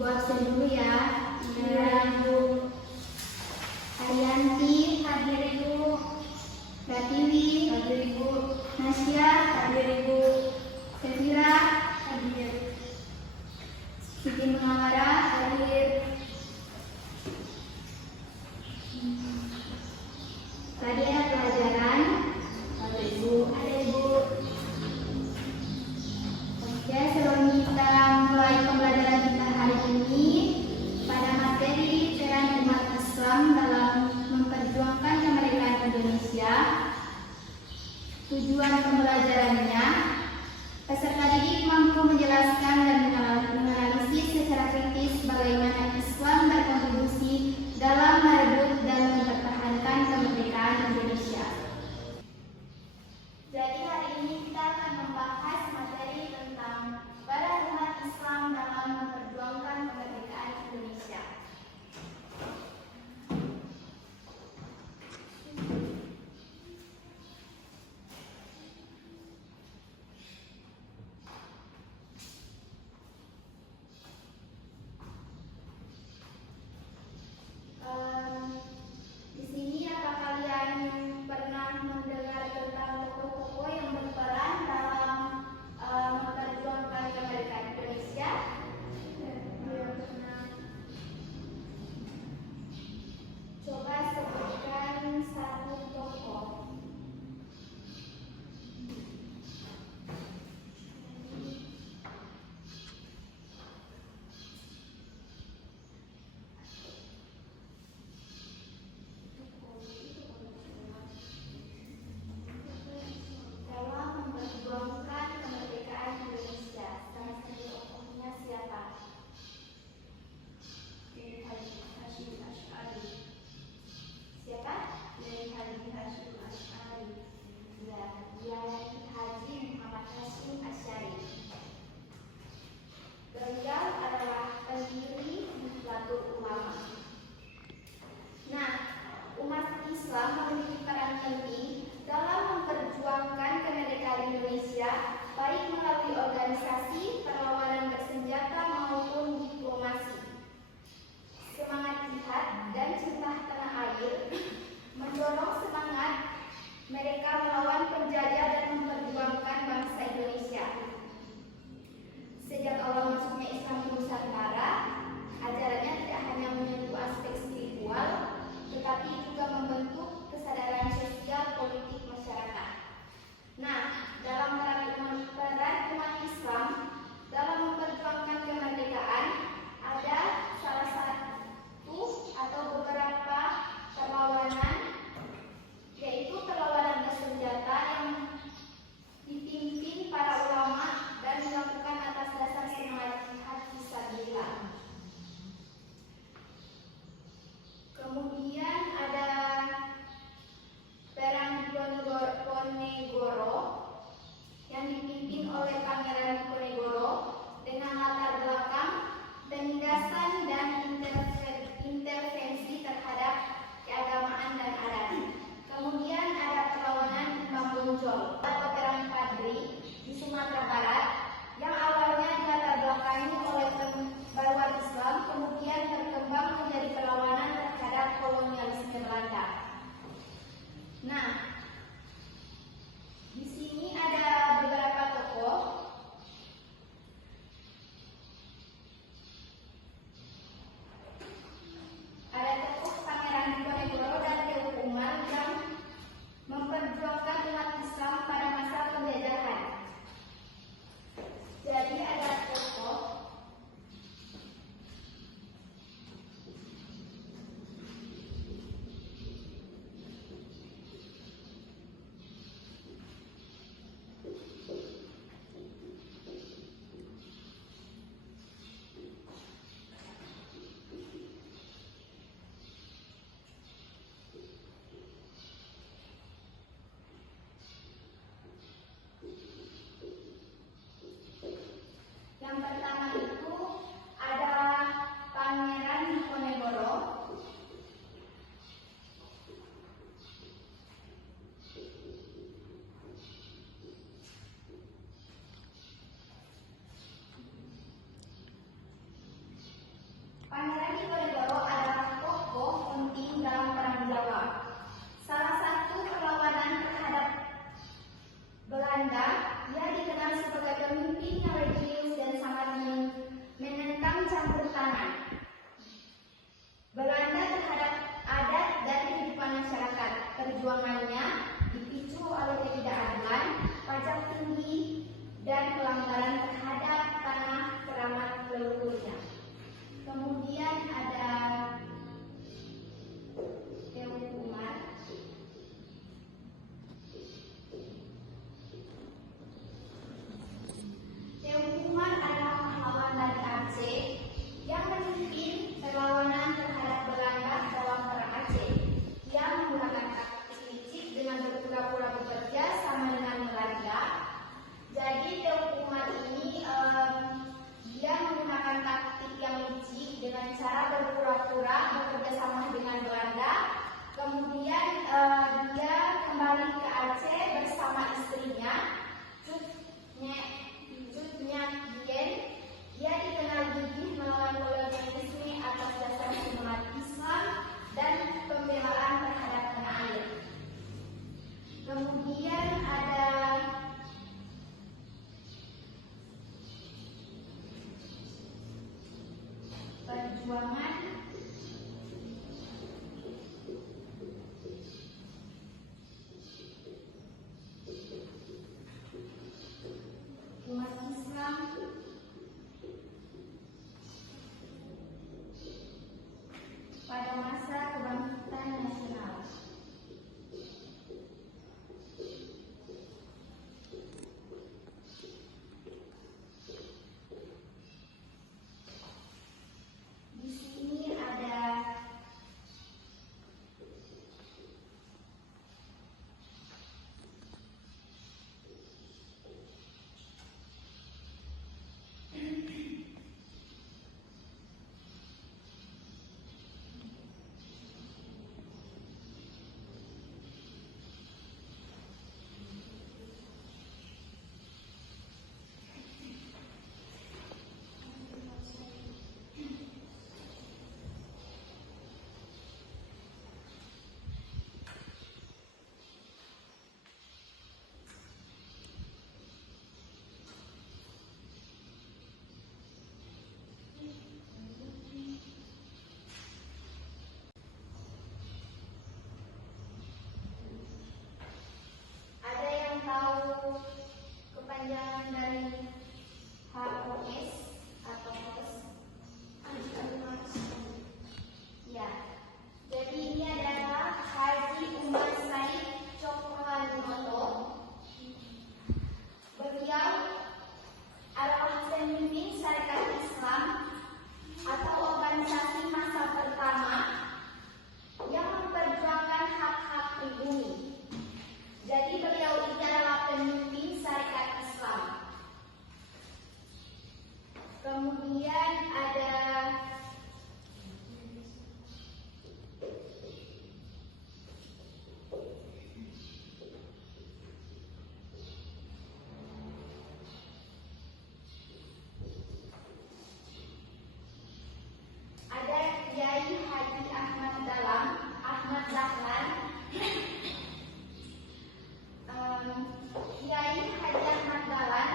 Ibu absen dulu ya. Iya, Ibu. Arianti, Hadir, Ibu. Pratiwi, Hadir, Ibu. Nasya, Hadir, Ibu. Sefira, Hadir. Siti Mengawara, Hadir. tadi ada pelajaran. Ada, Ibu. Ada Ibu. Oke, sebelum kita mulai pembelajaran kita hari ini pada materi peran umat Islam dalam memperjuangkan kemerdekaan Indonesia. Tujuan pembelajarannya, peserta didik mampu menjelaskan dan menganalisis secara kritis Perjuangan umat Islam pada masa kebangkitan nasional. Di sini ada yang tahu kepanjangan dari HOS atau HOS? Ya, jadi ini adalah Haji Umar Said Cokroaminoto. Beliau adalah pemimpin Syarikat Islam atau organisasi masa pertama yang memperjuangkan hak-hak pribumi. Jadi beliau ini adalah pemimpin Syarikat Islam. Kemudian ada Kiai Haji Ahmad Dahlan. Kiai Haji Ahmad Dahlan.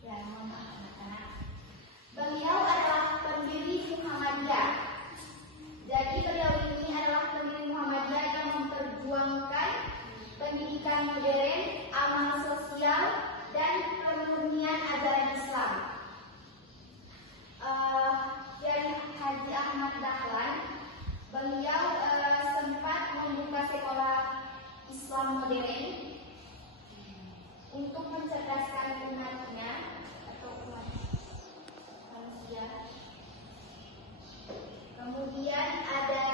Ya, mohon maaf anak-anak. Beliau adalah pendiri Muhammadiyah. Jadi beliau ini adalah pendiri Muhammadiyah yang memperjuangkan pendidikan modern, amanah sosial, dan pemurnian ajaran Islam. Kiai Haji Ahmad Dahlan, beliau sempat membuka sekolah Islam modern untuk mencerdaskan umatnya atau umat manusia. Kemudian ada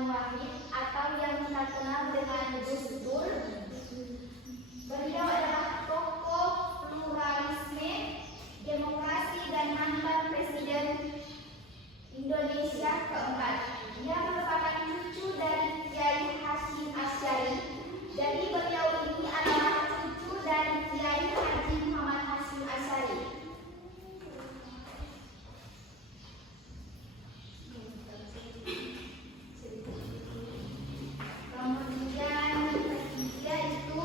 Salim Wahid atau yang kita kenal dengan Gus Dur. Beliau adalah tokoh pluralisme, demokrasi dan mantan Presiden Indonesia keempat. Dia merupakan cucu dari Kiai Hashim Asy'ari. Jadi beliau ini adalah cucu dari Kiai Haji Muhammad Hashim Asy'ari. Kemudian yang ketiga itu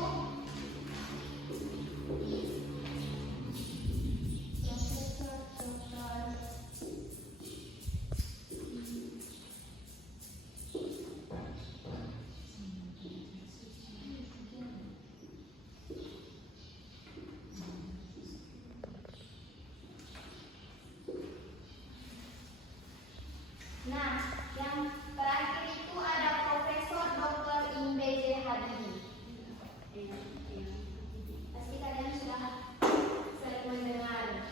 nah, yang terakhir itu ada Profesor Dr. Imbe J. Habibie. Pasti kalian sudah sering mendengar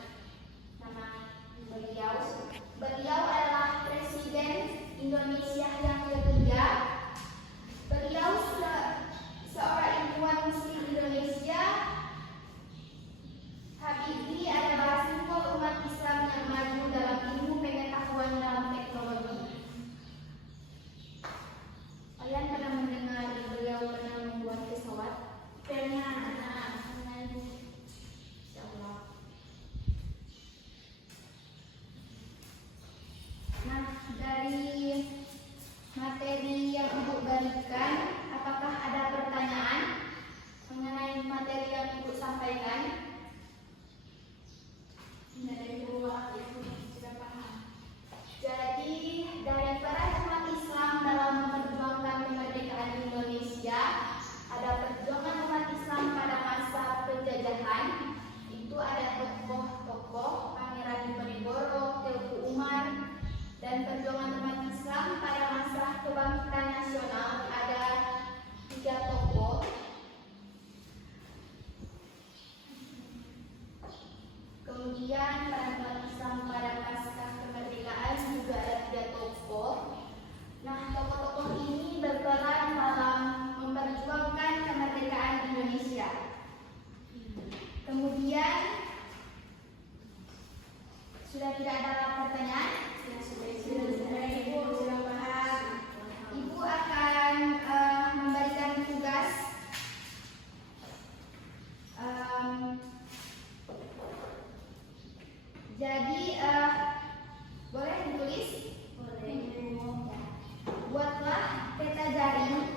nama beliau. Beliau adalah Presiden Indonesia yang ketiga. Beliau seorang ilmuwan Muslim Indonesia. Habibie adalah simbol umat Islam yang maju dalam ilmu pengetahuan dalam teknologi. Kalian pernah mendengar beliau pernah membuat pesawat? Pernah. Insyaallah. Nah, dari materi yang Ibu berikan, apakah ada pertanyaan mengenai materi yang Ibu sampaikan? Dari dua yang sudah paham. Jadi dari para umat Islam dalam memperjuangkan kemerdekaan Indonesia, ada perjuangan umat Islam pada masa penjajahan. Itu ada tokoh-tokoh Pangeran Diponegoro, Teuku Umar, dan perjuangan umat Islam pada masa kebangkitan nasional ada 3 tokoh. Kemudian peran Islam pada pasca kemerdekaan juga ada 3 tokoh. Nah, tokoh-tokoh ini berperan dalam memperjuangkan kemerdekaan Indonesia. Kemudian sudah tidak ada pertanyaan? Sudah Ibu sudah paham. Ibu akan memberikan tugas. Jadi boleh ditulis? Boleh. Buatlah peta jaring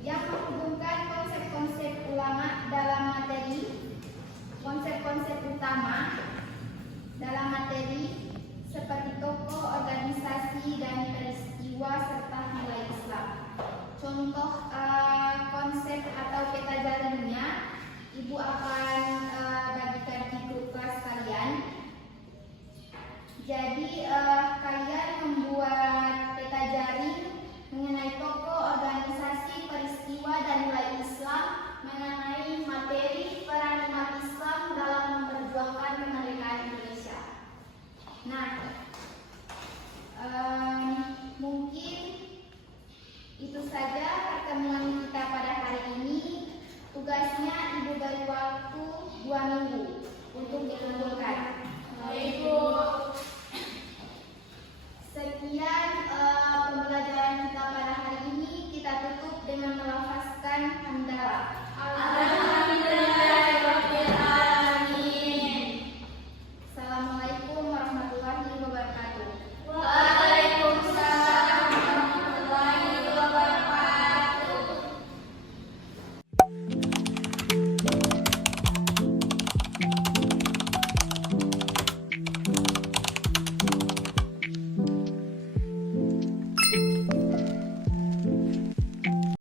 yang menghubungkan konsep-konsep ulama dalam materi, konsep-konsep utama dalam materi seperti tokoh, organisasi, dan peristiwa serta nilai Islam. Contoh konsep atau peta jaringnya Ibu akan bagikan di grup kelas kalian. Jadi kalian membuat peta jaring mengenai tokoh, organisasi, peristiwa, dan nilai Islam mengenai materi peran umat Islam dalam memperjuangkan kemerdekaan Indonesia. Nah, mungkin itu saja pertemuan kita pada hari ini. Tugasnya Ibu beri waktu 2 minggu untuk dikumpulkan. Ibu. Sekian pembelajaran kita pada hari ini. Kita tutup dengan melafazkan